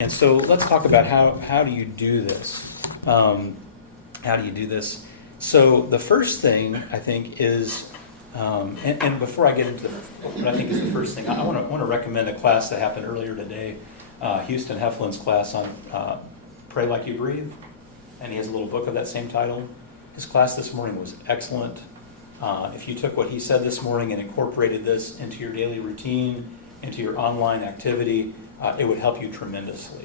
And so let's talk about how do you do this? How do you do this? So the first thing I think is, and before I get into what I think is the first thing, I want to recommend a class that happened earlier today, Houston Heflin's class on Pray Like You Breathe, and he has a little book of that same title. His class this morning was excellent. If you took what he said this morning and incorporated this into your daily routine, into your online activity, it would help you tremendously.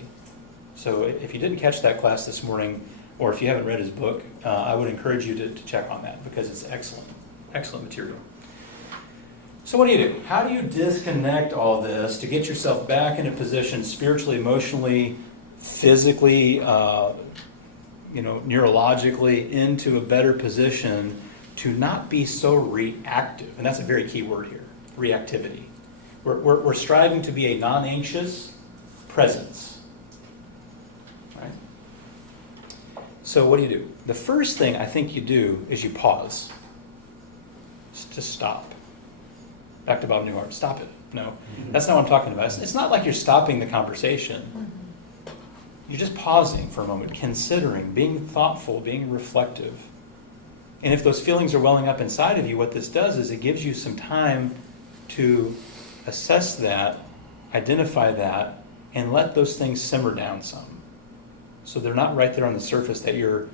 So if you didn't catch that class this morning, or if you haven't read his book, I would encourage you to check on that because it's excellent, excellent material. So what do? How do you disconnect all this to get yourself back in a position spiritually, emotionally, physically, neurologically into a better position to not be so reactive? And that's a very key word here, reactivity. We're striving to be a non-anxious presence. Right? So what do? The first thing I think you do is you pause. Just stop. Back to Bob Newhart. Stop it. No, that's not what I'm talking about. It's not like you're stopping the conversation. You're just pausing for a moment, considering, being thoughtful, being reflective. And if those feelings are welling up inside of you, what this does is it gives you some time to assess that, identify that, and let those things simmer down some. So they're not right there on the surface that your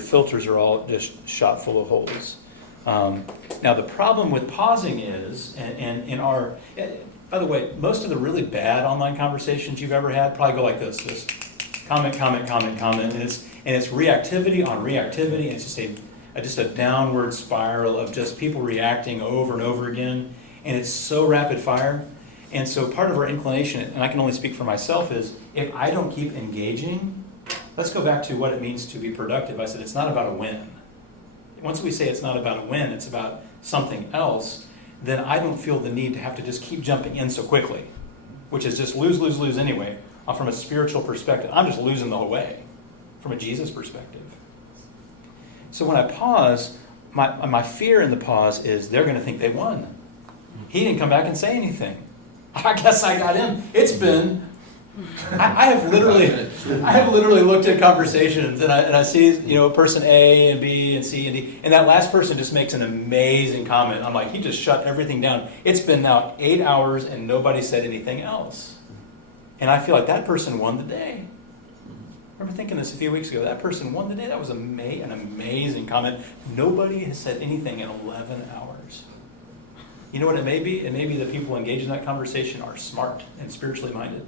filters are all just shot full of holes. Now the problem with pausing is, and in our, by the way, most of the really bad online conversations you've ever had probably go like this: just comment, and it's reactivity on reactivity, and it's just a downward spiral of just people reacting over and over again. And it's so rapid fire. And so part of our inclination, and I can only speak for myself, is if I don't keep engaging, let's go back to what it means to be productive. I said it's not about a win. Once we say it's not about a win, it's about something else, then I don't feel the need to have to just keep jumping in so quickly, which is just lose anyway. From a spiritual perspective, I'm just losing the whole way from a Jesus perspective. So when I pause, my fear in the pause is they're going to think they won. He didn't come back and say anything. I guess I got in. It's been. I have literally looked at conversations and I see person A and B and C and D, and that last person just makes an amazing comment. I'm like, he just shut everything down. It's been now 8 hours and nobody said anything else, and I feel like that person won the day. I remember thinking this a few weeks ago. That person won the day. That was an amazing comment. Nobody has said anything in 11 hours. You know what it may be? It may be that people engaged in that conversation are smart and spiritually minded.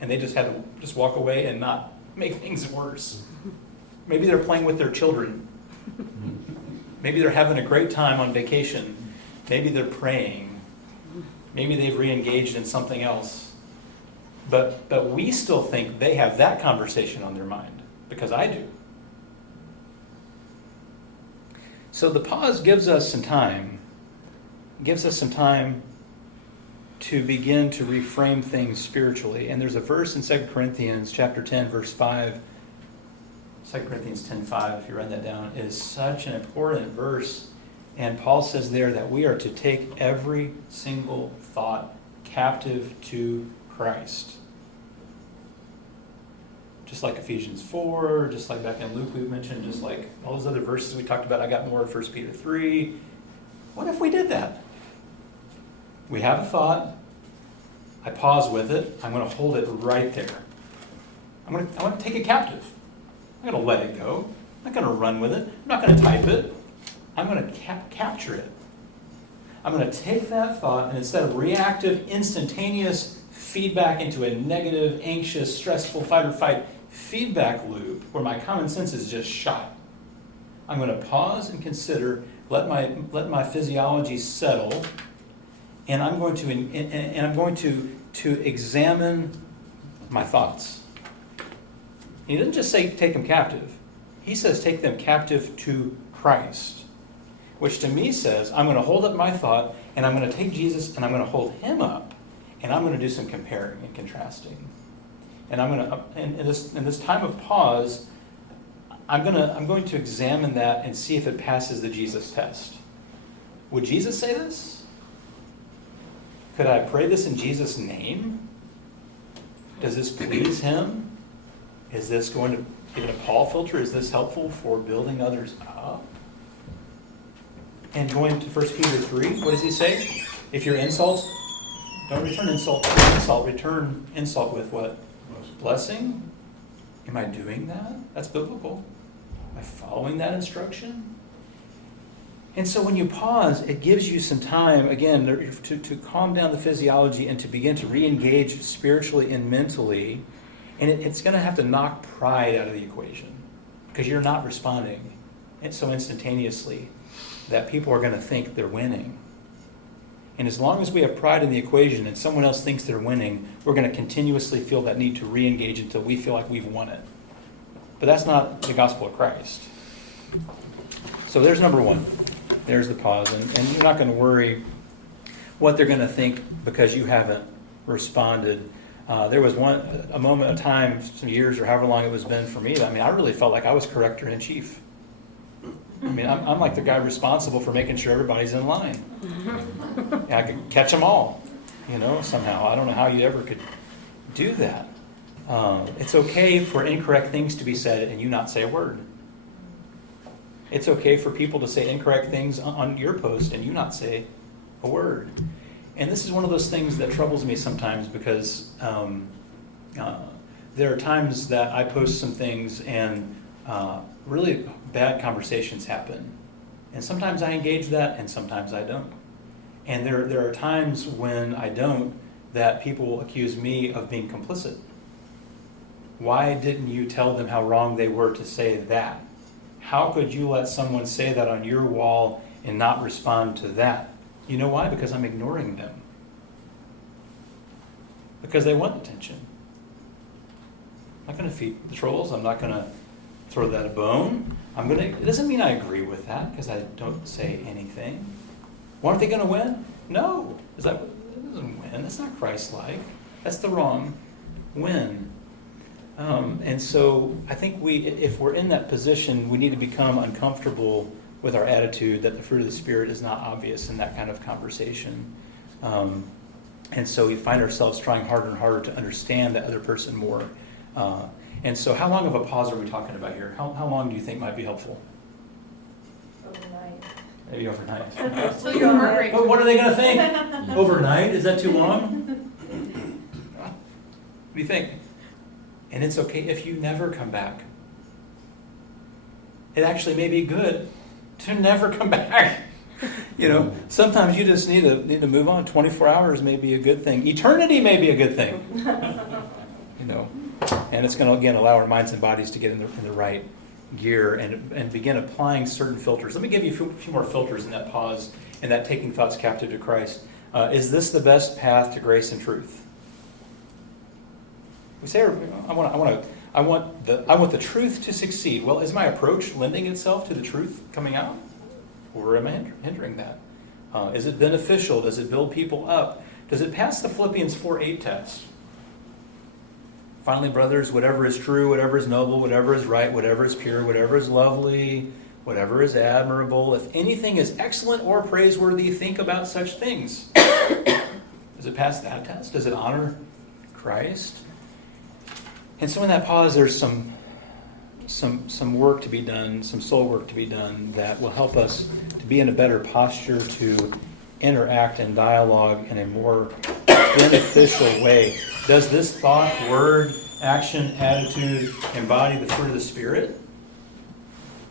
And they just had to just walk away and not make things worse. Maybe they're playing with their children. Maybe they're having a great time on vacation. Maybe they're praying. Maybe they've re-engaged in something else. But we still think they have that conversation on their mind, because I do. So the pause gives us some time to begin to reframe things spiritually. And there's a verse in 2 Corinthians chapter 10, verse 5. 2 Corinthians 10:5, if you write that down, is such an important verse. And Paul says there that we are to take every single thought captive to Christ. Just like Ephesians 4, just like back in Luke we mentioned, just like all those other verses we talked about. I got more in 1 Peter 3. What if we did that? We have a thought. I pause with it. I'm going to hold it right there. I want to take it captive. I'm going to let it go. I'm not going to run with it. I'm not going to type it. I'm going to capture it. I'm going to take that thought, and instead of reactive, instantaneous feedback into a negative, anxious, stressful, fight or fight feedback loop where my common sense is just shot, I'm going to pause and consider, let my physiology settle, and I'm going to examine my thoughts. He didn't just say take them captive. He says take them captive to Christ, which to me says I'm going to hold up my thought, and I'm going to take Jesus and I'm going to hold him up, and I'm going to do some comparing and contrasting. And I'm going to, in this time of pause, I'm going to examine that and see if it passes the Jesus test. Would Jesus say this? Could I pray this in Jesus' name? Does this please him? Is this going to give it a Paul filter? Is this helpful for building others up? And going to 1 Peter 3, what does he say? If you're insults, don't return insult with insult. Return insult with what? Blessing? Am I doing that? That's biblical. Am I following that instruction? And so when you pause, it gives you some time, again, to calm down the physiology and to begin to re-engage spiritually and mentally. And it's going to have to knock pride out of the equation because you're not responding so instantaneously that people are going to think they're winning. And as long as we have pride in the equation and someone else thinks they're winning, we're going to continuously feel that need to re-engage until we feel like we've won it. But that's not the gospel of Christ. So there's number one. There's the pause. And you're not going to worry what they're going to think because you haven't responded. There was a moment of time, some years or however long it was been for me, I really felt like I was corrector in chief. I'm like the guy responsible for making sure everybody's in line. I could catch them all, somehow. I don't know how you ever could do that. It's okay for incorrect things to be said and you not say a word. It's okay for people to say incorrect things on your post and you not say a word. And this is one of those things that troubles me sometimes because there are times that I post some things and really bad conversations happen. And sometimes I engage that and sometimes I don't. And there are times when I don't that people accuse me of being complicit. Why didn't you tell them how wrong they were to say that? How could you let someone say that on your wall and not respond to that? You know why? Because I'm ignoring them. Because they want attention. I'm not going to feed the trolls. I'm not going to throw that a bone. It doesn't mean I agree with that because I don't say anything. Well, aren't they going to win? No. It doesn't win. That's not Christ-like. That's the wrong win. And so I think if we're in that position, we need to become uncomfortable with our attitude that the fruit of the Spirit is not obvious in that kind of conversation. And so we find ourselves trying harder and harder to understand that other person more. And so how long of a pause are we talking about here? How long do you think might be helpful? Overnight. Maybe overnight. So your heart rate. But what are they going to think? Overnight? Is that too long? What do you think? And it's okay if you never come back. It actually may be good to never come back. Sometimes you just need to move on. 24 hours may be a good thing. Eternity may be a good thing. And it's going to, again, allow our minds and bodies to get in the right gear and begin applying certain filters. Let me give you a few more filters in that pause and that taking thoughts captive to Christ. Is this the best path to grace and truth? We say, I want the truth to succeed. Well, is my approach lending itself to the truth coming out? Or am I hindering that? Is it beneficial? Does it build people up? Does it pass the Philippians 4:8 test? Finally, brothers, whatever is true, whatever is noble, whatever is right, whatever is pure, whatever is lovely, whatever is admirable, if anything is excellent or praiseworthy, think about such things. Does it pass that test? Does it honor Christ? And so in that pause, there's some work to be done, some soul work to be done that will help us to be in a better posture to interact and dialogue in a more beneficial way. Does this thought, word, action, attitude embody the fruit of the Spirit?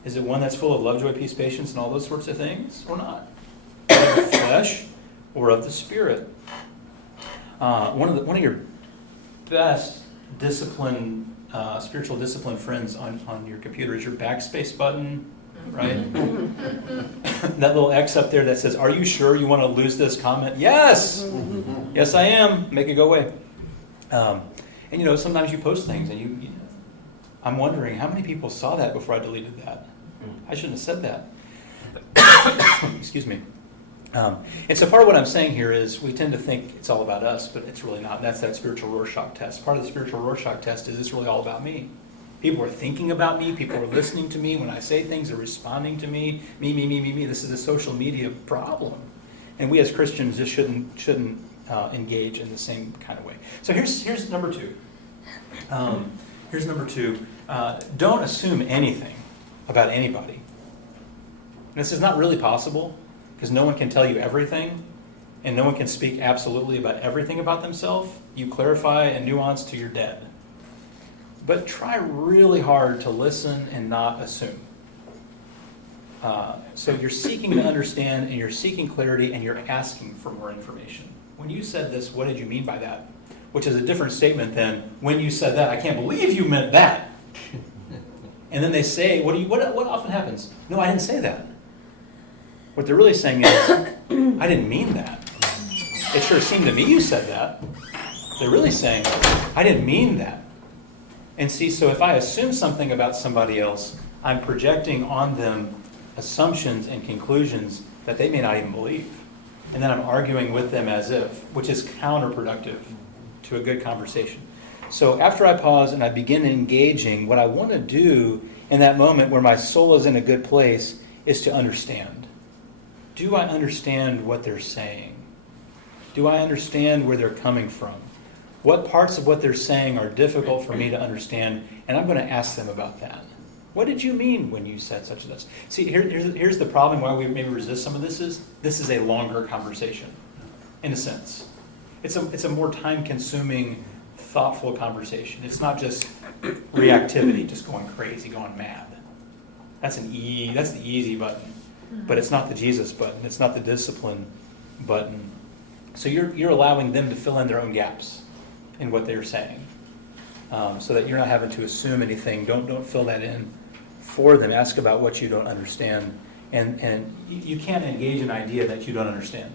Is it one that's full of love, joy, peace, patience, and all those sorts of things, or not? Of the flesh or of the Spirit? One of your best spiritual discipline friends on your computer is your backspace button, right? That little X up there that says, "Are you sure you want to lose this comment?" Yes! Yes, I am. Make it go away. And sometimes you post things and I'm wondering how many people saw that before I deleted that. I shouldn't have said that. Excuse me. And so part of what I'm saying here is we tend to think it's all about us, but it's really not. That's that spiritual Rorschach test. Part of the spiritual Rorschach test is it's really all about me. People are thinking about me. People are listening to me. When I say things, they're responding to me. Me. This is a social media problem. And we as Christians just shouldn't engage in the same kind of way. So here's number two. Here's number 2. Don't assume anything about anybody. This is not really possible because no one can tell you everything and no one can speak absolutely about everything about themselves. You clarify and nuance till you're dead. But try really hard to listen and not assume. So you're seeking to understand and you're seeking clarity and you're asking for more information. When you said this, what did you mean by that? Which is a different statement than when you said that, I can't believe you meant that. And then they say, what often happens? No, I didn't say that. What they're really saying is, I didn't mean that. It sure seemed to me you said that. They're really saying, I didn't mean that. And see, so if I assume something about somebody else, I'm projecting on them assumptions and conclusions that they may not even believe. And then I'm arguing with them as if, which is counterproductive to a good conversation. So after I pause and I begin engaging, what I want to do in that moment where my soul is in a good place is to understand. Do I understand what they're saying? Do I understand where they're coming from? What parts of what they're saying are difficult for me to understand? And I'm going to ask them about that. What did you mean when you said such and such? See, here's the problem why we maybe resist some of this is a longer conversation, in a sense. It's a more time-consuming, thoughtful conversation. It's not just reactivity, just going crazy, going mad. That's the easy button, but it's not the Jesus button. It's not the discipline button. So you're allowing them to fill in their own gaps in what they're saying, so that you're not having to assume anything. Don't fill that in for them. Ask about what you don't understand, and you can't engage an idea that you don't understand.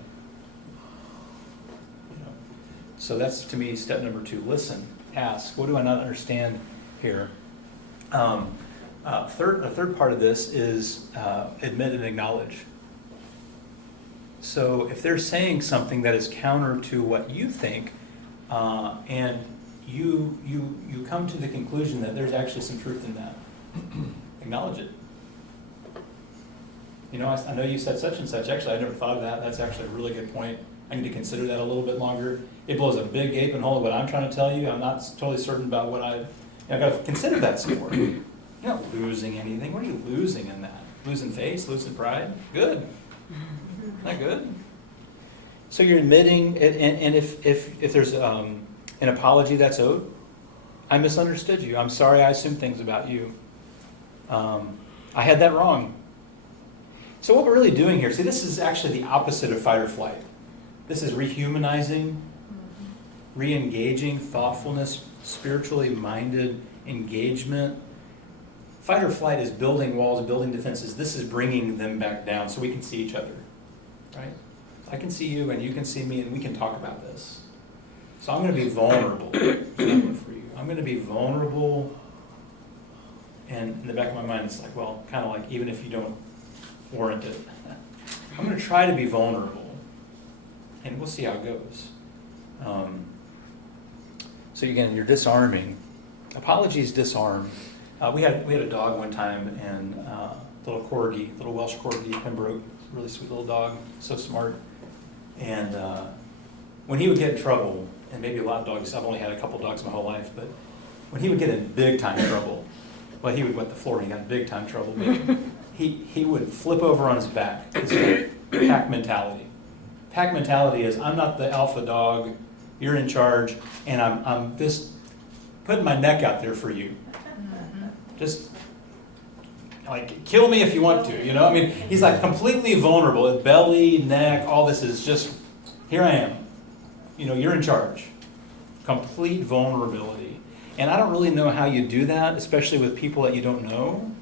So that's, to me, step number 2. Listen, ask. What do I not understand here? The third part of this is admit and acknowledge. So if they're saying something that is counter to what you think, and you come to the conclusion that there's actually some truth in that, acknowledge it. I know you said such and such. Actually, I never thought of that. That's actually a really good point. I need to consider that a little bit longer. It blows a big gaping hole in what I'm trying to tell you. I'm not totally certain about what I've got to consider that some more. You're not losing anything. What are you losing in that? Losing face? Losing pride? Good. Not good. So you're admitting, and if there's an apology that's owed, I misunderstood you. I'm sorry I assumed things about you. I had that wrong. So what we're really doing here, see, this is actually the opposite of fight or flight. This is rehumanizing, re-engaging, thoughtfulness, spiritually minded engagement. Fight or flight is building walls, building defenses. This is bringing them back down so we can see each other, right? I can see you and you can see me and we can talk about this. So I'm going to be vulnerable for you. I'm going to be vulnerable, and in the back of my mind it's like, well, kind of like even if you don't warrant it, I'm going to try to be vulnerable. And we'll see how it goes. So again, you're disarming. Apologies disarm. We had a dog one time, and little corgi, little Welsh corgi, Pembroke, really sweet little dog, so smart. And when he would get in trouble, and maybe a lot of dogs, I've only had a couple dogs my whole life, but when he would get in big time trouble, well, he would wet the floor and he got in big time trouble, but he would flip over on his back. It's a pack mentality. Pack mentality is, I'm not the alpha dog, you're in charge, and I'm just putting my neck out there for you. Just like, kill me if you want to, I mean, he's like completely vulnerable. Belly, neck, all this is just, here I am. You're in charge. Complete vulnerability. And I don't really know how you do that, especially with people that you don't know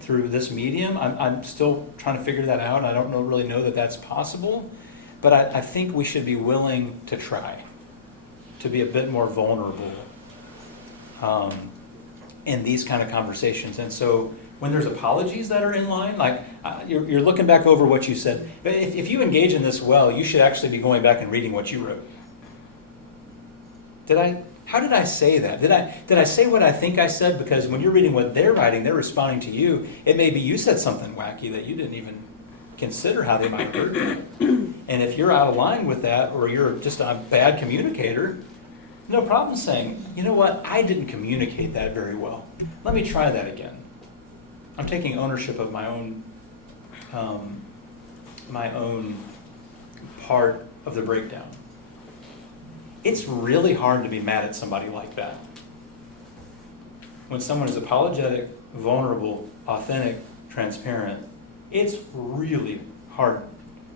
through this medium. I'm still trying to figure that out. I don't really know that that's possible. But I think we should be willing to try to be a bit more vulnerable in these kind of conversations. And so when there's apologies that are in line, like you're looking back over what you said. But if you engage in this well, you should actually be going back and reading what you wrote. How did I say that? Did I say what I think I said? Because when you're reading what they're writing, they're responding to you. It may be you said something wacky that you didn't even consider how they might hurt you. And if you're out of line with that, or you're just a bad communicator, No problem saying, you know what, I didn't communicate that very well. Let me try that again. I'm taking ownership of my own part of the breakdown. It's really hard to be mad at somebody like that. When someone is apologetic, vulnerable, authentic, transparent, it's really hard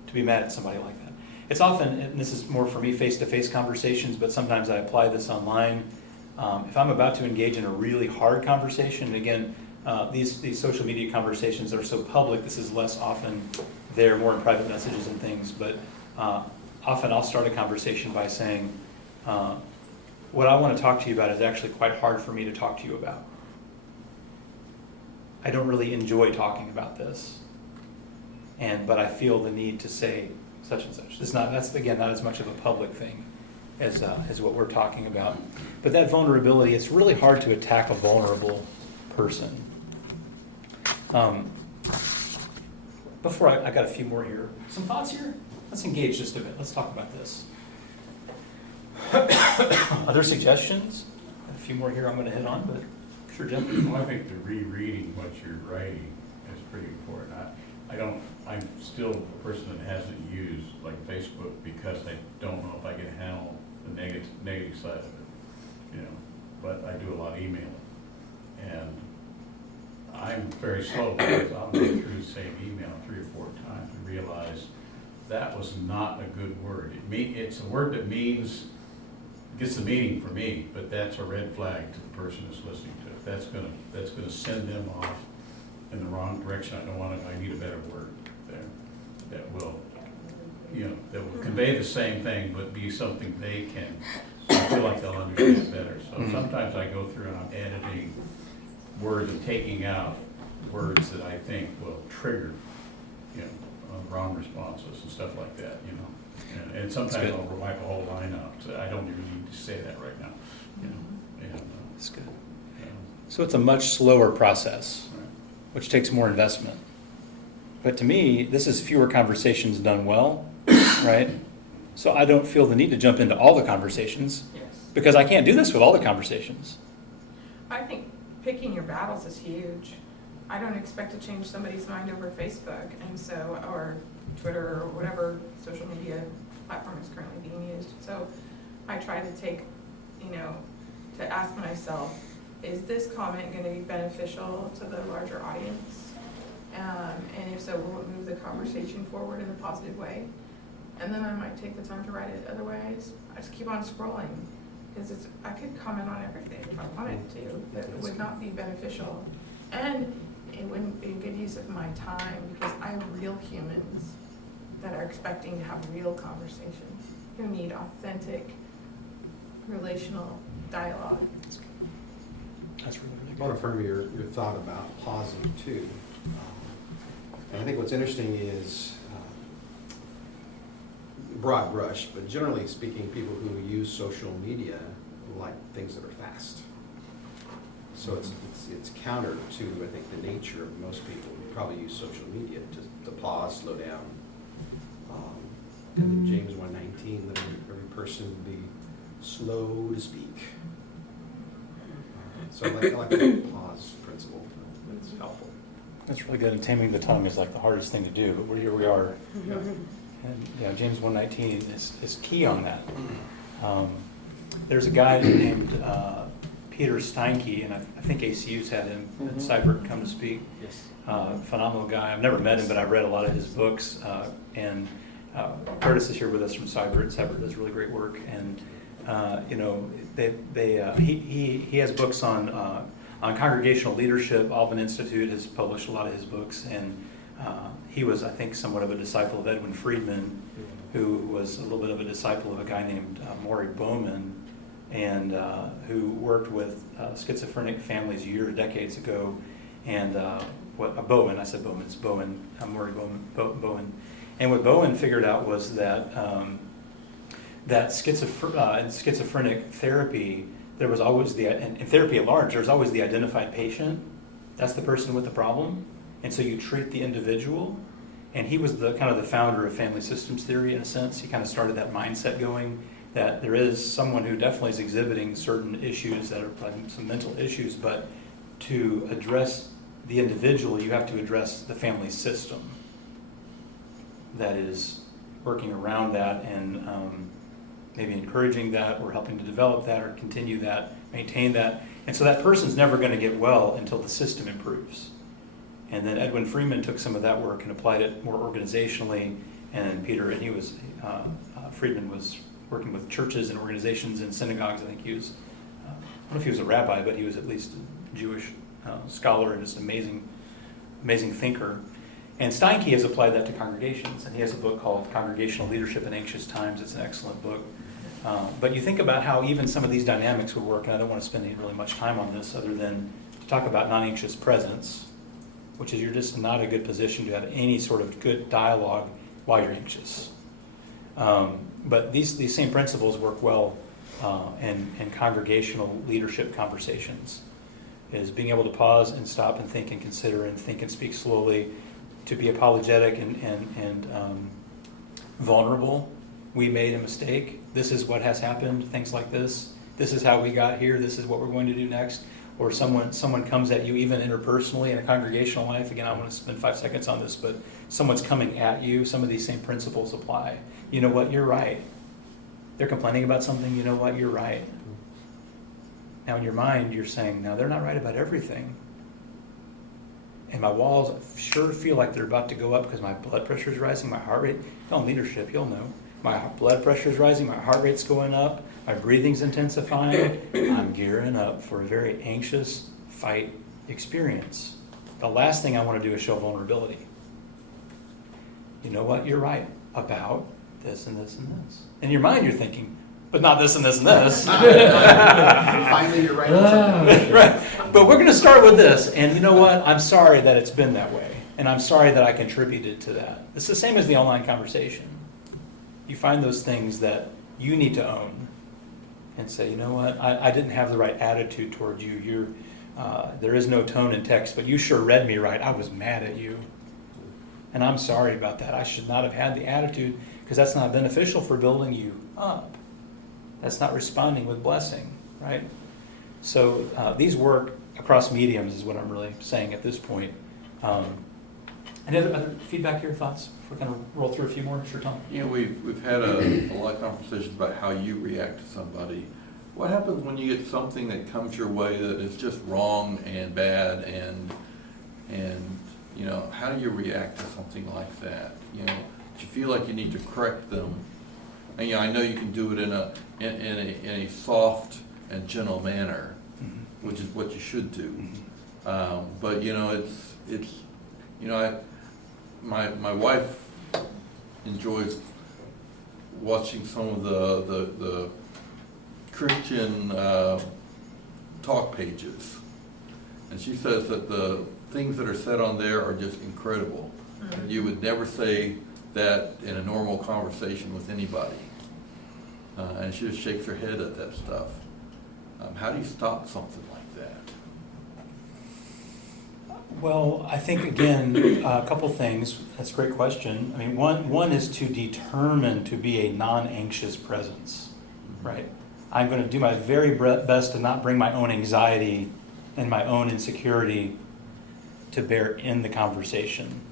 to be mad at somebody like that. It's often, and this is more for me, face-to-face conversations, but sometimes I apply this online. If I'm about to engage in a really hard conversation, and again, these social media conversations are so public, this is less often there, more in private messages and things, but often I'll start a conversation by saying, what I want to talk to you about is actually quite hard for me to talk to you about. I don't really enjoy talking about this, but I feel the need to say such and such. That's again not as much of a public thing as what we're talking about. But that vulnerability, it's really hard to attack a vulnerable person. Before I got a few more here. Some thoughts here? Let's engage just a bit. Let's talk about this. Other suggestions? A few more here I'm going to hit on, but sure, Jim. Well, I think the rereading what you're writing is pretty important. I'm still a person that hasn't used like Facebook because I don't know if I can handle the negative side of it, you know. But I do a lot of emailing, and I'm very slow because I'll go through the same email 3 or 4 times and realize that was not a good word. It's a word that gets the meaning for me, but that's a red flag to the person that's listening to it. That's gonna send them off in the wrong direction. I need a better word there that will convey the same thing, but be something they can feel like they'll understand better. So sometimes I go through and I'm editing words and taking out words that I think will trigger, wrong responses and stuff like that, And sometimes I'll wipe a whole line out. So I don't even need to say that right now, That's good. So it's a much slower process, Right. which takes more investment. But to me, this is fewer conversations done well, right? So I don't feel the need to jump into all the conversations Yes. because I can't do this with all the conversations. I think picking your battles is huge. I don't expect to change somebody's mind over Facebook or Twitter or whatever social media platform is currently being used. So I try to take, to ask myself, is this comment going to be beneficial to the larger audience? And if so, will it move the conversation forward in a positive way? And then I might take the time to write it. Otherwise, I just keep on scrolling because I could comment on everything if I wanted to, but it would not be beneficial. And it wouldn't be a good use of my time because I have real humans that are expecting to have real conversations who need authentic relational dialogue. That's really, really I want good. to affirm your thought about pausing too. And I think what's interesting is broad brush, but generally speaking, people who use social media like things that are fast. So it's counter to, I think, the nature of most people who probably use social media to pause, slow down. And then James 1:19, let every person be slow to speak. So I like the pause principle. It's helpful. That's really good. And taming the tongue is like the hardest thing to do, but here we are. Yeah. And James 1:19 is key on that. There's a guy named Peter Steinke, and I think ACU's had him at Cyber come to speak. Yes. Phenomenal guy. I've never met him, but I've read a lot of his books. And Curtis is here with us from Cyber. Cyber does really great work, and he has books on congregational leadership. Alban Institute has published a lot of his books, and he was, I think, somewhat of a disciple of Edwin Friedman, who was a little bit of a disciple of a guy named Maury Bowman, and who worked with schizophrenic families decades ago. And Bowen, I said Bowman, it's Bowen, Maury Bowen. And what Bowen figured out was that in schizophrenic therapy, there was always in therapy at large, there's always the identified patient. That's the person with the problem. And so you treat the individual. And he was the kind of the founder of family systems theory in a sense. He kind of started that mindset going. that there is someone who definitely is exhibiting certain issues that are probably some mental issues, but to address the individual, you have to address the family system that is working around that and maybe encouraging that or helping to develop that or continue that, maintain that. And so that person's never going to get well until the system improves. And then Edwin Freeman took some of that work and applied it more organizationally. And Friedman was working with churches and organizations and synagogues. I think he was, I don't know if he was a rabbi, but he was at least a Jewish scholar and just an amazing thinker. And Steinke has applied that to congregations, and he has a book called Congregational Leadership in Anxious Times. It's an excellent book. But you think about how even some of these dynamics would work, and I don't want to spend really much time on this other than to talk about non-anxious presence, which is you're just not a good position to have any sort of good dialogue while you're anxious. But these same principles work well in congregational leadership conversations, is being able to pause and stop and think and consider and think and speak slowly, to be apologetic and vulnerable. We made a mistake. This is what has happened, things like this. This is how we got here. This is what we're going to do next. Or someone comes at you, even interpersonally in a congregational life. Again, I want to spend 5 seconds on this, but someone's coming at you. Some of these same principles apply. You know what? You're right. They're complaining about something. You know what? You're right. Now in your mind, you're saying, no, they're not right about everything. And my walls sure feel like they're about to go up because my blood pressure is rising, my heart rate. On leadership, you'll know. My blood pressure is rising, my heart rate's going up, my breathing's intensifying. I'm gearing up for a very anxious fight experience. The last thing I want to do is show vulnerability. You know what? You're right about this and this and this. In your mind, you're thinking, but not this and this and this. Finally, you're right. Right. But we're going to start with this. And you know what? I'm sorry that it's been that way. And I'm sorry that I contributed to that. It's the same as the online conversation. You find those things that you need to own and say, you know what? I didn't have the right attitude toward you. There is no tone in text, but you sure read me right. I was mad at you. And I'm sorry about that. I should not have had the attitude because that's not beneficial for building you up. That's not responding with blessing, right? So these work across mediums is what I'm really saying at this point. Any other feedback here, thoughts? If we're going to roll through a few more, sure, Tom. You know, we've had a lot of conversations about how you react to somebody. What happens when you get something that comes your way that is just wrong and bad and you know, how do you react to something like that? You know, do you feel like you need to correct them? And you know, I know you can do it in a soft and gentle manner, which is what you should do. But you know, it's you know, my wife enjoys watching some of the Christian talk pages, and she says that the things that are said on there are just incredible. You would never say that in a normal conversation with anybody. And she just shakes her head at that stuff. How do you stop something like that? Well, I think, again, a couple things. That's a great question. I mean, one is to determine to be a non-anxious presence, right? I'm going to do my very best to not bring my own anxiety and my own insecurity to bear in the conversation.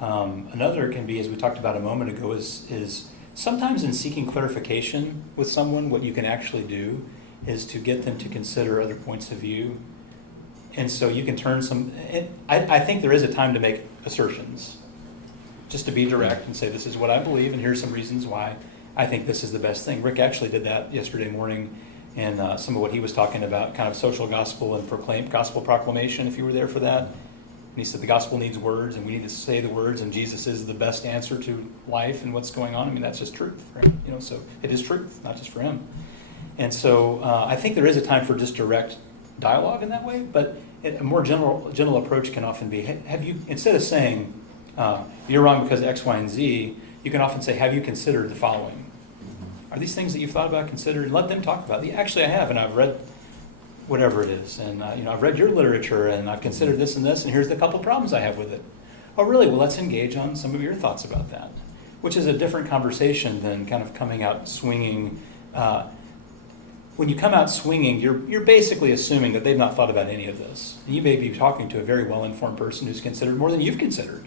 Another can be, as we talked about a moment ago, is sometimes in seeking clarification with someone, what you can actually do is to get them to consider other points of view. And so you can turn I think there is a time to make assertions, just to be direct and say, this is what I believe, and here's some reasons why I think this is the best thing. Rick actually did that yesterday morning, and some of what he was talking about, kind of social gospel and gospel proclamation, if you were there for that. And he said the gospel needs words, and we need to say the words, and Jesus is the best answer to life and what's going on. I mean, that's just truth for him, you know. So it is truth, not just for him. And so I think there is a time for just direct dialogue in that way, but a more general approach can often be, have you, instead of saying you're wrong because X, Y, and Z, you can often say, have you considered the following? Are these things that you've thought about, considered? And let them talk about it. Actually, I have, and I've read whatever it is, and you know, I've read your literature, and I've considered this, and here's the couple problems I have with it. Oh, really? Well, let's engage on some of your thoughts about that. which is a different conversation than kind of coming out swinging. When you come out swinging, you're basically assuming that they've not thought about any of this. And you may be talking to a very well-informed person who's considered more than you've considered.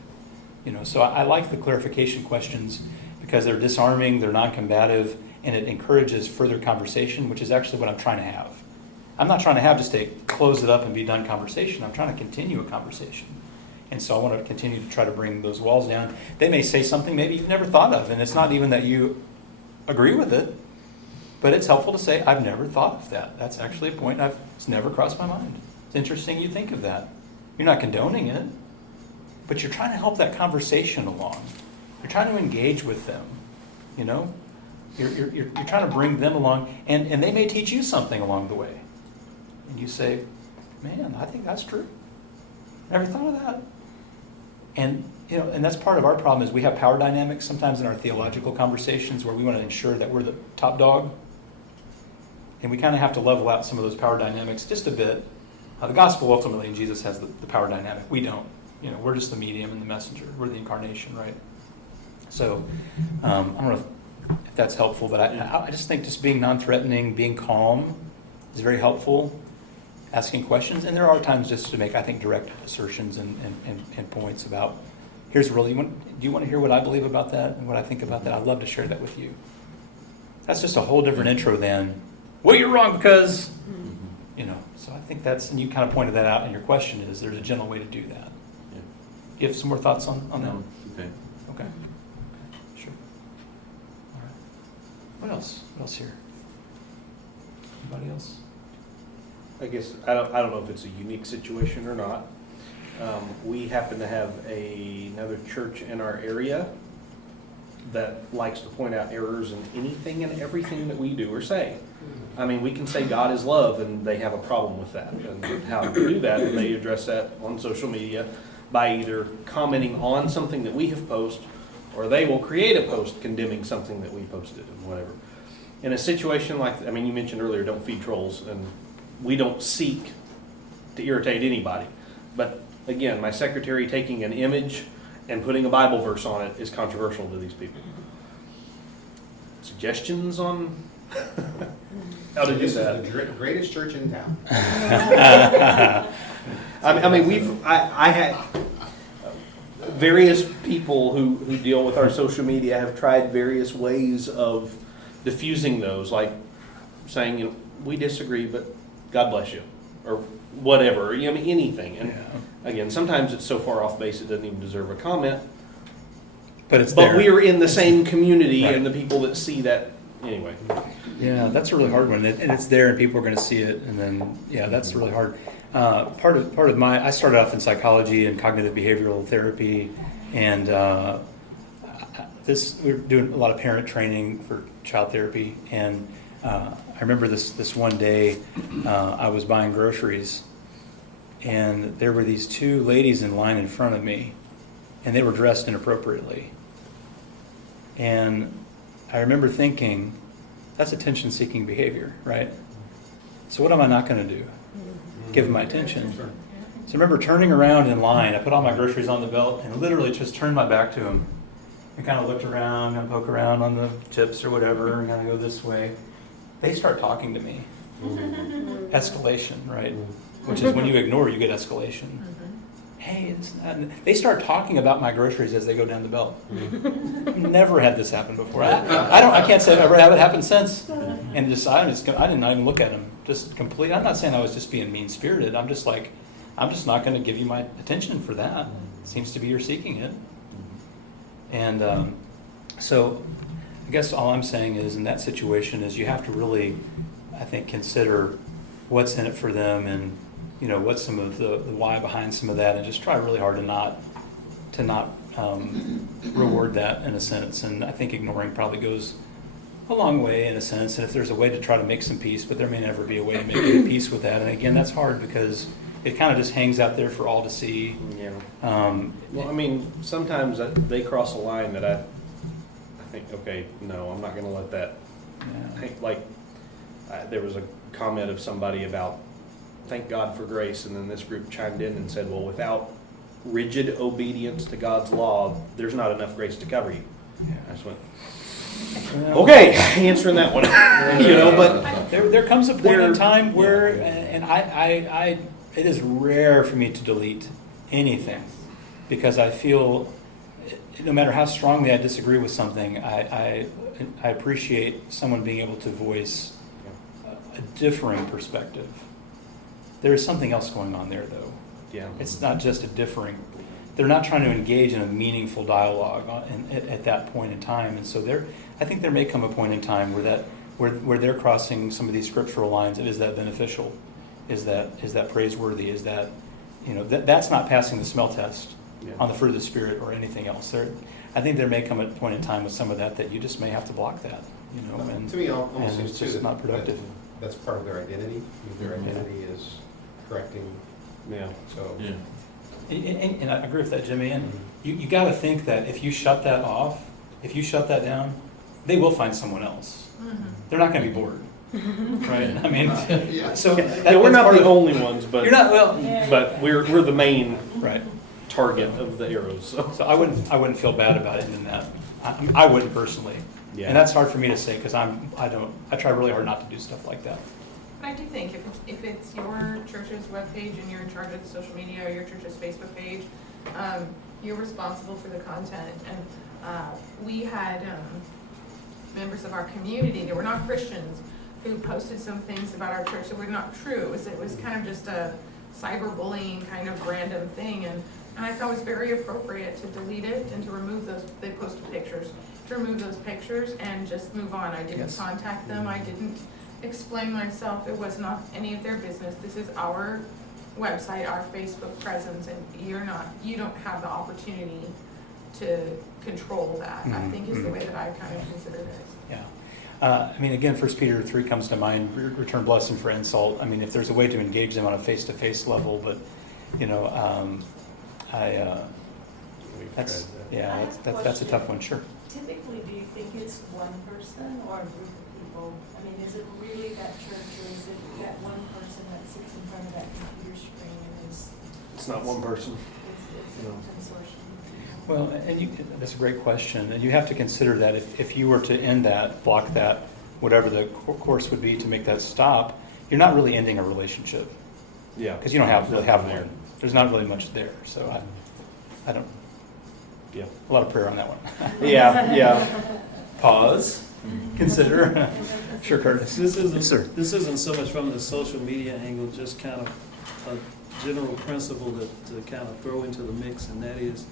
So I like the clarification questions because they're disarming, they're non-combative, and it encourages further conversation, which is actually what I'm trying to have. I'm not trying to have just a close it up and be done conversation. I'm trying to continue a conversation. And so I want to continue to try to bring those walls down. They may say something maybe you've never thought of, and it's not even that you agree with it, but it's helpful to say, I've never thought of that. That's actually a point it's never crossed my mind. It's interesting you think of that. You're not condoning it, but you're trying to help that conversation along. You're trying to engage with them, You're trying to bring them along, and they may teach you something along the way. And you say, man, I think that's true. Never thought of that. And and that's part of our problem is we have power dynamics sometimes in our theological conversations where we want to ensure that we're the top dog. And we kind of have to level out some of those power dynamics just a bit. The gospel ultimately in Jesus has the power dynamic. We don't. We're just the medium and the messenger. We're the incarnation, right? So I don't know if that's helpful, but I just think just being non-threatening, being calm is very helpful. Asking questions, and there are times just to make, I think, direct assertions and points about, do you want to hear what I believe about that and what I think about that? I'd love to share that with you. That's just a whole different intro than, well, you're wrong because, so I think and you kind of pointed that out in your question is there's a gentle way to do that. Yeah. You have some more thoughts on that? No, okay. Okay. Sure. All right. What else? What else here? Anybody else? I guess, I don't know if it's a unique situation or not. We happen to have another church in our area that likes to point out errors in anything and everything that we do or say. I mean, we can say God is love, and they have a problem with that. And how to do that, and they address that on social media by either commenting on something that we have posted, or they will create a post condemning something that we posted and whatever. In a situation like, you mentioned earlier, don't feed trolls, and we don't seek to irritate anybody. But again, my secretary taking an image and putting a Bible verse on it is controversial to these people. Suggestions on how to do This that? is the greatest church in town. I had various people who deal with our social media have tried various ways of diffusing those, like saying, we disagree, but God bless you, or whatever, anything. And again, sometimes it's so far off base it doesn't even deserve a comment. But it's there. But we are in the same community, Right. and the people that see that, anyway. Yeah, that's a really hard one, and it's there, and people are going to see it, and then that's really hard. Part of I started off in psychology and cognitive behavioral therapy, and we were doing a lot of parent training for child therapy, and I remember this one day I was buying groceries, and there were these two ladies in line in front of me, and they were dressed inappropriately, and I remember thinking, that's attention-seeking behavior, right? So what am I not going to do? Give them my attention. So I remember turning around in line. I put all my groceries on the belt and literally just turned my back to them and kind of looked around and poke around on the chips or whatever and kind of go this way. They start talking to me. Escalation, right? Which is when you ignore, you get escalation. Hey, they start talking about my groceries as they go down the belt. I've never had this happen before. I can't say I've ever had it happen since. And I didn't even look at them. Just completely. I'm not saying I was just being mean spirited. I'm just not going to give you my attention for that. It seems to be you're seeking it. And so, I guess all I'm saying is in that situation is you have to really, I think, consider what's in it for them and what's some of the why behind some of that, and just try really hard to not reward that in a sense. And I think ignoring probably goes a long way in a sense. And if there's a way to try to make some peace, but there may never be a way to make any peace with that. And again, that's hard because it kind of just hangs out there for all to see. Yeah. Sometimes they cross a line that I think, okay, no, I'm not going to let that. Yeah. There was a comment of somebody about thank God for grace, and then this group chimed in and said, well, without rigid obedience to God's law, there's not enough grace to cover you. I just went, okay, answering that one. You know, but There comes a point in There- time where, yeah. and it is rare for me to delete anything, because I feel, no matter how strongly I disagree with something, I appreciate someone being able to voice a differing perspective. There is something else going on there, though. yeah. It's not just a differing. They're not trying to engage in a meaningful dialogue at that point in time, and so I think there may come a point in time where they're crossing some of these scriptural lines. And is that beneficial? Is that praiseworthy? Is that, that's not passing the smell test Yeah. on the fruit of the Spirit or anything else. I think there may come a point in time with some of that you just may have to block that. And To me, it almost and seems it's too just that not productive. that's part of their identity. Their Mhm. identity is correcting, Yeah. so. Yeah. And I agree with that, Jimmy. And you got to think that if you shut that off, if you shut that down, they will find someone else. They're not going to be bored, right? I mean, Yeah. so Yeah, we're that's not part the of- only ones, but You're not well, but we're the main right? target of the arrows. So. So I wouldn't feel bad about it in that. I wouldn't personally, Yeah. and that's hard for me to say because I try really hard not to do stuff like that. But I do think if it's your church's webpage and you're in charge of the social media or your church's Facebook page, you're responsible for the content. And we had members of our community that were not Christians who posted some things about our church that were not true. It was kind of just a cyberbullying kind of random thing. And I thought it was very appropriate to delete it and to remove those, they posted pictures, to remove those pictures and just move on. I didn't Yes. contact them. I didn't explain myself. It was not any of their business. This is our website, our Facebook presence, and you don't have the opportunity to control that, I think is the way that I kind of consider this. Yeah. I mean, again, 1 Peter 3 comes to mind, return blessing for insult. I mean, if there's a way to engage them on a face-to-face level, but, that's a tough one, sure. Typically, do you think it's one person or a group of people? I mean, is it really that church, or is it that one person that sits in front of that computer screen and is? It's not one person. It's a No. consortium. Well, and that's a great question, and you have to consider that if you were to end that, block that, whatever the course would be to make that stop, you're not really ending a relationship, Yeah. because you don't really have one. There's not really much there, so I don't, Yeah. a lot of prayer on that one. Yeah. Yeah. Pause, consider. Sure, Curtis. This Yes, sir. isn't so much from the social media angle, just kind of a general principle to kind of throw into the mix, and that is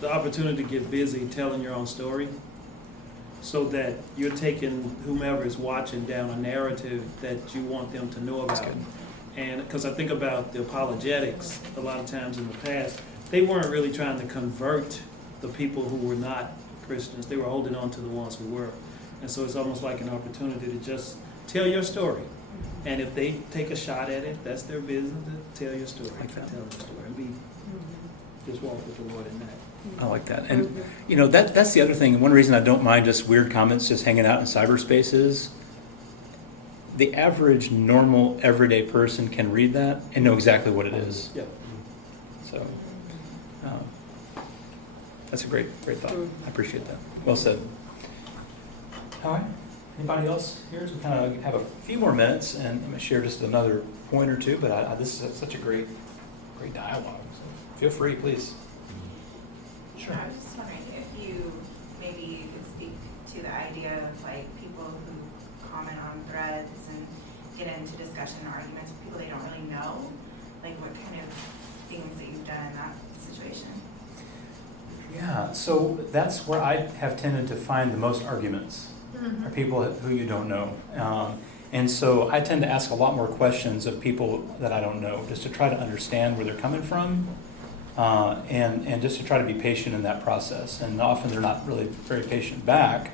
the opportunity to get busy telling your own story, so that you're taking whomever is watching down a narrative that you want them to know That's about. good. And because I think about the apologetics, a lot of times in the past, they weren't really trying to convert the people who were not Christians. They were holding on to the ones who were. And so it's almost like an opportunity to just tell your story. And if they take a shot at it, that's their business, to tell your story. Like that. Tell your story. And just walk with the Lord in that. I like that. And, that's the other thing. One reason I don't mind just weird comments just hanging out in cyberspace is the average, normal, everyday person can read that and know exactly what it is. Yep. So, that's a great thought. I appreciate that. Well said. All right. Anybody else here? We kind of have a few more minutes, and I'm going to share just another point or two, but this is such a great dialogue. So feel free, please. Sure. I was just wondering if you maybe could speak to the idea of like people who comment on threads and get into discussion and arguments with people they don't really know, like what kind of things that you've done in that situation. Yeah, so that's where I have tended to find the most arguments, are people who you don't know. And so I tend to ask a lot more questions of people that I don't know, just to try to understand where they're coming from, and just to try to be patient in that process. And often they're not really very patient back,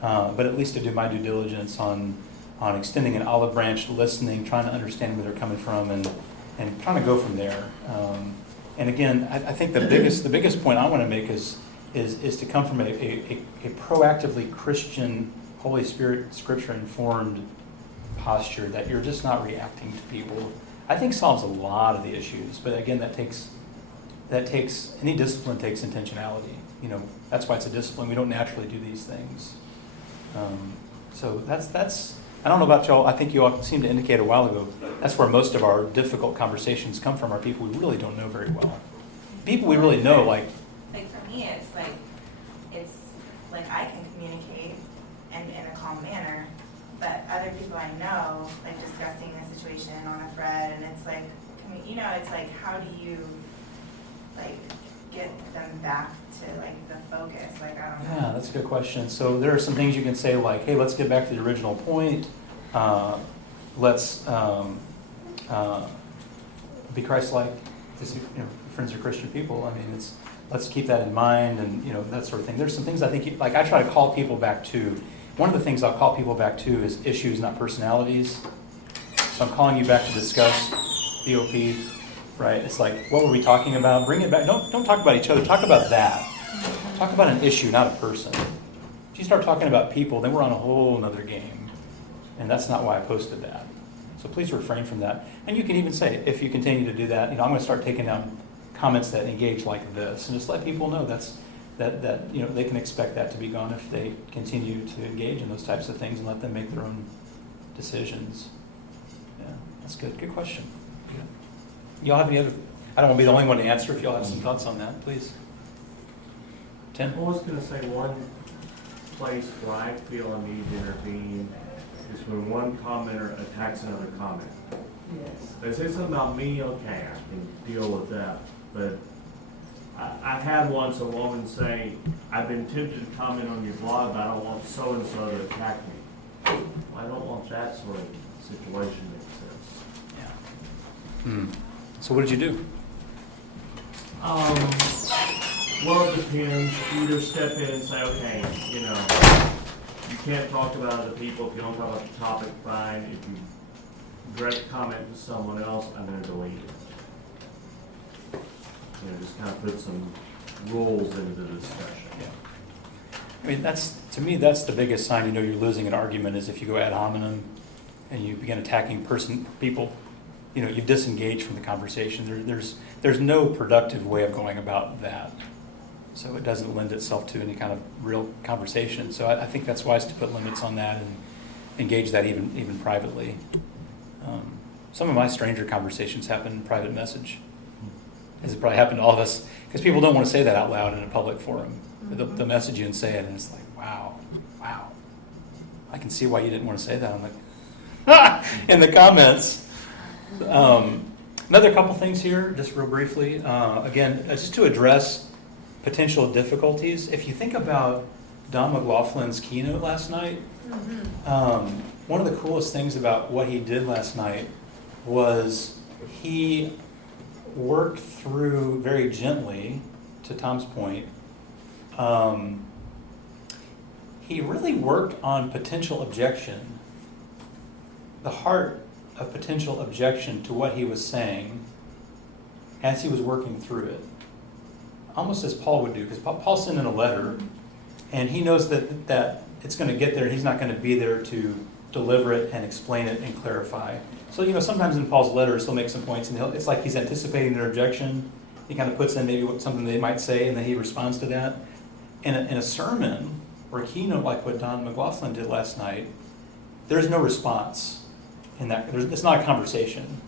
but at least to do my due diligence on extending an olive branch, listening, trying to understand where they're coming from, and trying to go from there. And again, I think the biggest point I want to make is to come from a proactively Christian, Holy Spirit, Scripture-informed posture, that you're just not reacting to people. I think solves a lot of the issues, but again, that takes any discipline takes intentionality. You know, that's why it's a discipline. We don't naturally do these things. So that's, I don't know about y'all, I think you all seemed to indicate a while ago, that's where most of our difficult conversations come from, are people we really don't know very well. People we really know, like, For me, it's like I can communicate and in a calm manner, but other people I know, like discussing a situation on a thread, and it's like, it's like, how do you like get them back to like the focus? Like, I don't know. yeah, that's a good question. So there are some things you can say like, hey, let's get back to the original point. Let's be Christ-like. Friends are Christian people. I mean, let's keep that in mind, and that sort of thing. There's some things I think, like I try to call people back to. One of the things I'll call people back to is issues, not personalities. So I'm calling you back to discuss BOP, right? It's like, what were we talking about? Bring it back. Don't talk about each other. Talk about that. Talk about an issue, not a person. If you start talking about people, then we're on a whole other game. And that's not why I posted that. So please refrain from that. And you can even say, if you continue to do that, I'm going to start taking down comments that engage like this, and just let people know that they can expect that to be gone if they continue to engage in those types of things, and let them make their own decisions. Yeah, that's good. Good question. Good. Y'all have any other? I don't want to be the only one to answer. If y'all have some thoughts on that, please. Tim? I was going to say one place where I feel I need to intervene is when one commenter attacks another comment. Yes. They say something about me, okay, I can deal with that. But I had once a woman say, I've been tempted to comment on your blog, but I don't want so-and-so to attack me. Well, I don't want that sort of situation to exist. Yeah. So what did you do? Well, it depends. Either step in and say, okay, you can't talk about other people. If you don't talk about the topic, fine. If you direct comment to someone else, I'm going to delete it. Just kind of put some rules into the discussion. Yeah. I mean, to me, that's the biggest sign you're losing an argument, is if you go ad hominem and you begin attacking people, you've disengaged from the conversation. There's no productive way of going about that. So it doesn't lend itself to any kind of real conversation. So I think that's wise to put limits on that and engage that even privately. Some of my stranger conversations happen in private message, as it probably happened to all of us, because people don't want to say that out loud in a public forum. Mm-hmm. They'll message you and say it, and it's like, wow, I can see why you didn't want to say that. I'm like, in the comments. Another couple things here, just real briefly. Again, just to address potential difficulties. If you think about Don McLaughlin's keynote last night, one of the coolest things about what he did last night was he worked through very gently, to Tom's point, he really worked on potential objection, the heart of potential objection to what he was saying as he was working through it. Almost as Paul would do, because Paul sent in a letter, and he knows that it's going to get there, and he's not going to be there to deliver it and explain it and clarify. So, sometimes in Paul's letters, he'll make some points, and it's like he's anticipating their objection. He kind of puts in maybe something they might say, and then he responds to that. In a sermon or a keynote like what Don McLaughlin did last night, there's no response in that. It's not a conversation.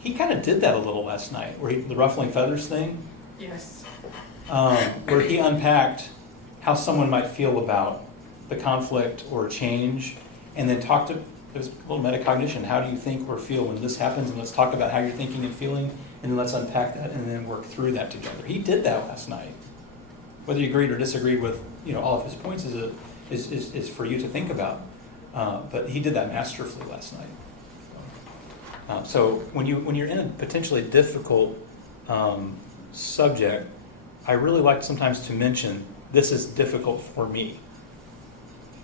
He kind of did that a little last night, where the ruffling feathers thing. Yes. Where he unpacked how someone might feel about the conflict or change, and then there's a little metacognition. How do you think or feel when this happens? And let's talk about how you're thinking and feeling, and then let's unpack that and then work through that together. He did that last night. Whether you agreed or disagreed with all of his points is for you to think about. But he did that masterfully last night. So when you're in a potentially difficult subject, I really like sometimes to mention, this is difficult for me.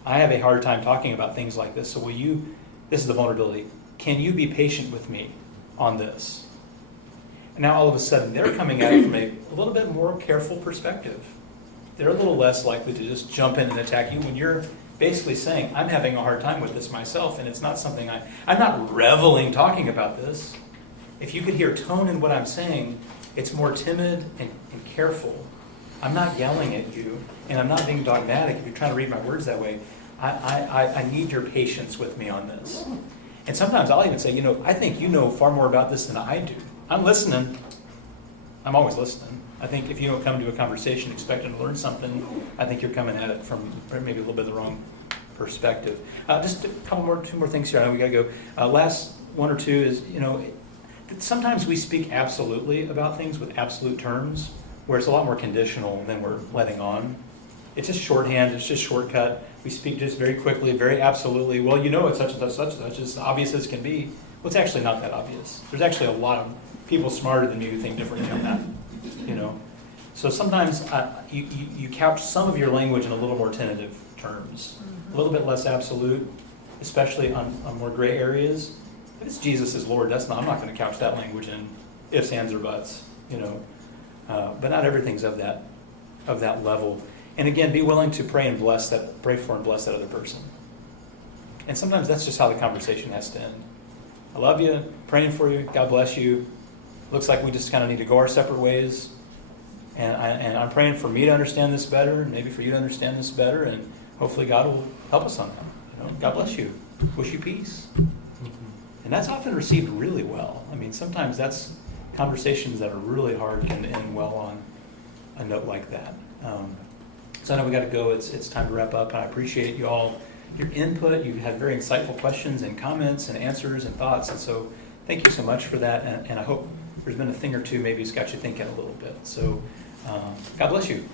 I have a hard time talking about things like this, so this is the vulnerability. Can you be patient with me on this? And now all of a sudden they're coming at it from a little bit more careful perspective. They're a little less likely to just jump in and attack you when you're basically saying, I'm having a hard time with this myself, and it's not something I'm not reveling talking about this. If you could hear tone in what I'm saying, It's more timid and careful. I'm not yelling at you, and I'm not being dogmatic if you're trying to read my words that way. I need your patience with me on this. And sometimes I'll even say, you know, I think you know far more about this than I do. I'm listening. I'm always listening. I think if you don't come to a conversation expecting to learn something, I think you're coming at it from maybe a little bit of the wrong perspective. Just a couple two more things here. I know we got to go. Last one or two is, you know, sometimes we speak absolutely about things with absolute terms, where it's a lot more conditional than we're letting on. It's just shorthand. It's just shortcut. We speak just very quickly, very absolutely. Well, you know, it's such and such, such and such. It's obvious as can be. Well, it's actually not that obvious. There's actually a lot of people smarter than me who think differently on that. You know, so sometimes you couch some of your language in a little more tentative terms, a little bit less absolute, especially on more gray areas. If it's Jesus is Lord, I'm not going to couch that language in ifs, ands, or buts. You know, but not everything's of that level. And again, be willing to pray for and bless that other person. And sometimes that's just how the conversation has to end. I love you, praying for you, God bless you. Looks like we just kind of need to go our separate ways. And I'm praying for me to understand this better, and maybe for you to understand this better, and hopefully God will help us on that. You know, God bless you. Wish you peace. And that's often received really well. I mean, sometimes that's conversations that are really hard can end well on a note like that. So I know we got to go. It's time to wrap up. And I appreciate you all, your input. You've had very insightful questions and comments and answers and thoughts. And so thank you so much for that. And I hope there's been a thing or two maybe it's got you thinking a little bit. So God bless you.